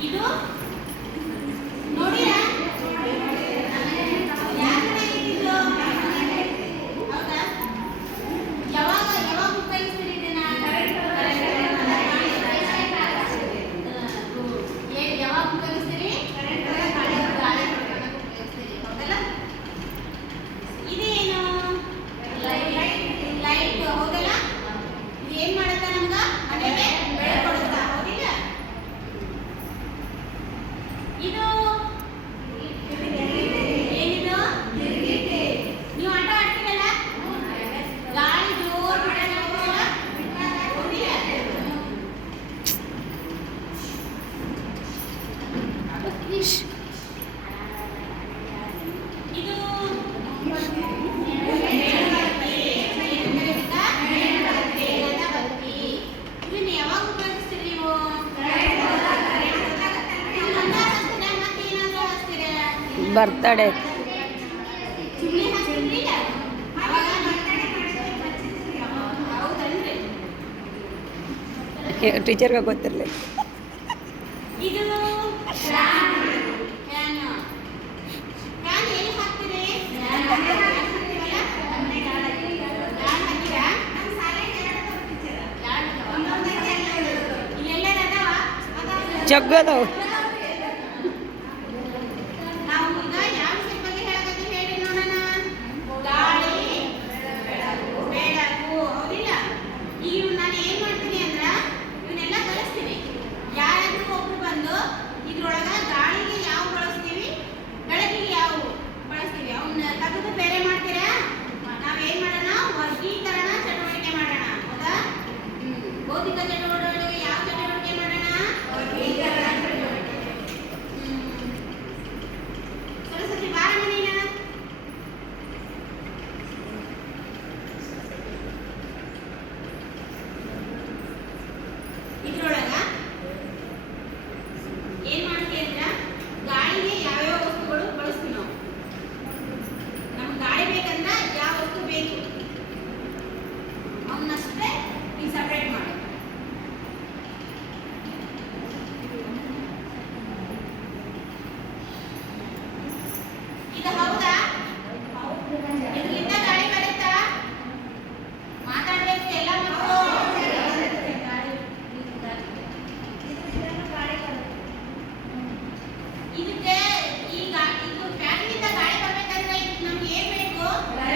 你呢？ಬರ್ತಡೆ ಟೀಚರ್ಗೆ ಗೊತ್ತಿರಲಿಲ್ಲ ಜಗ್ಗದವು. ತೆಗೆದು ಬೇರೆ ಮಾಡ್ತೀರಾ? ನಾವೇನ್ ಮಾಡೋಣ? ವರ್ಗೀಕರಣ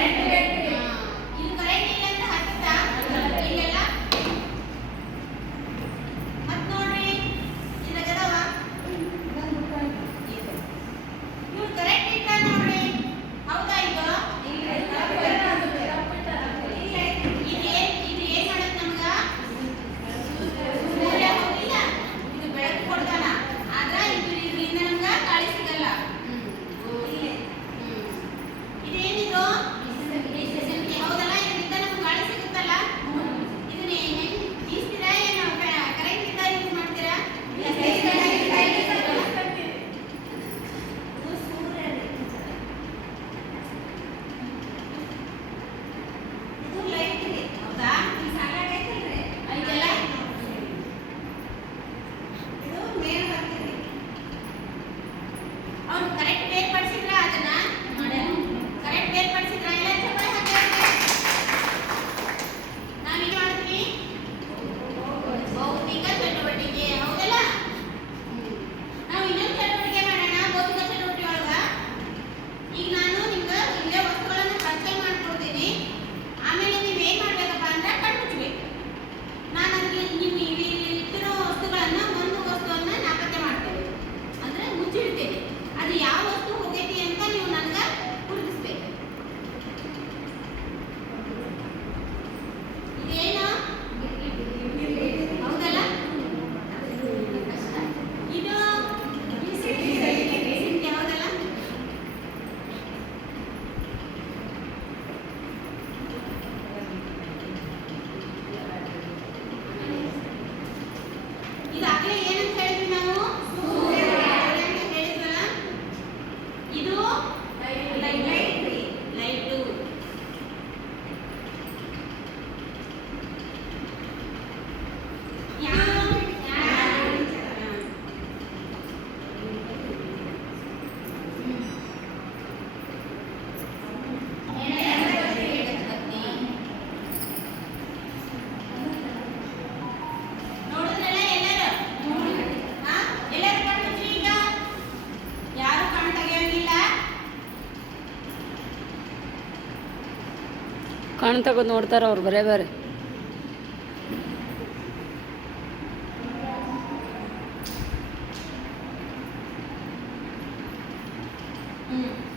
Amen. ಕಣ್ ತಗೊಂಡು ನೋಡ್ತಾರೆ ಅವ್ರು ಬರೇ ಬೇರೆ. ಹ್ಞೂ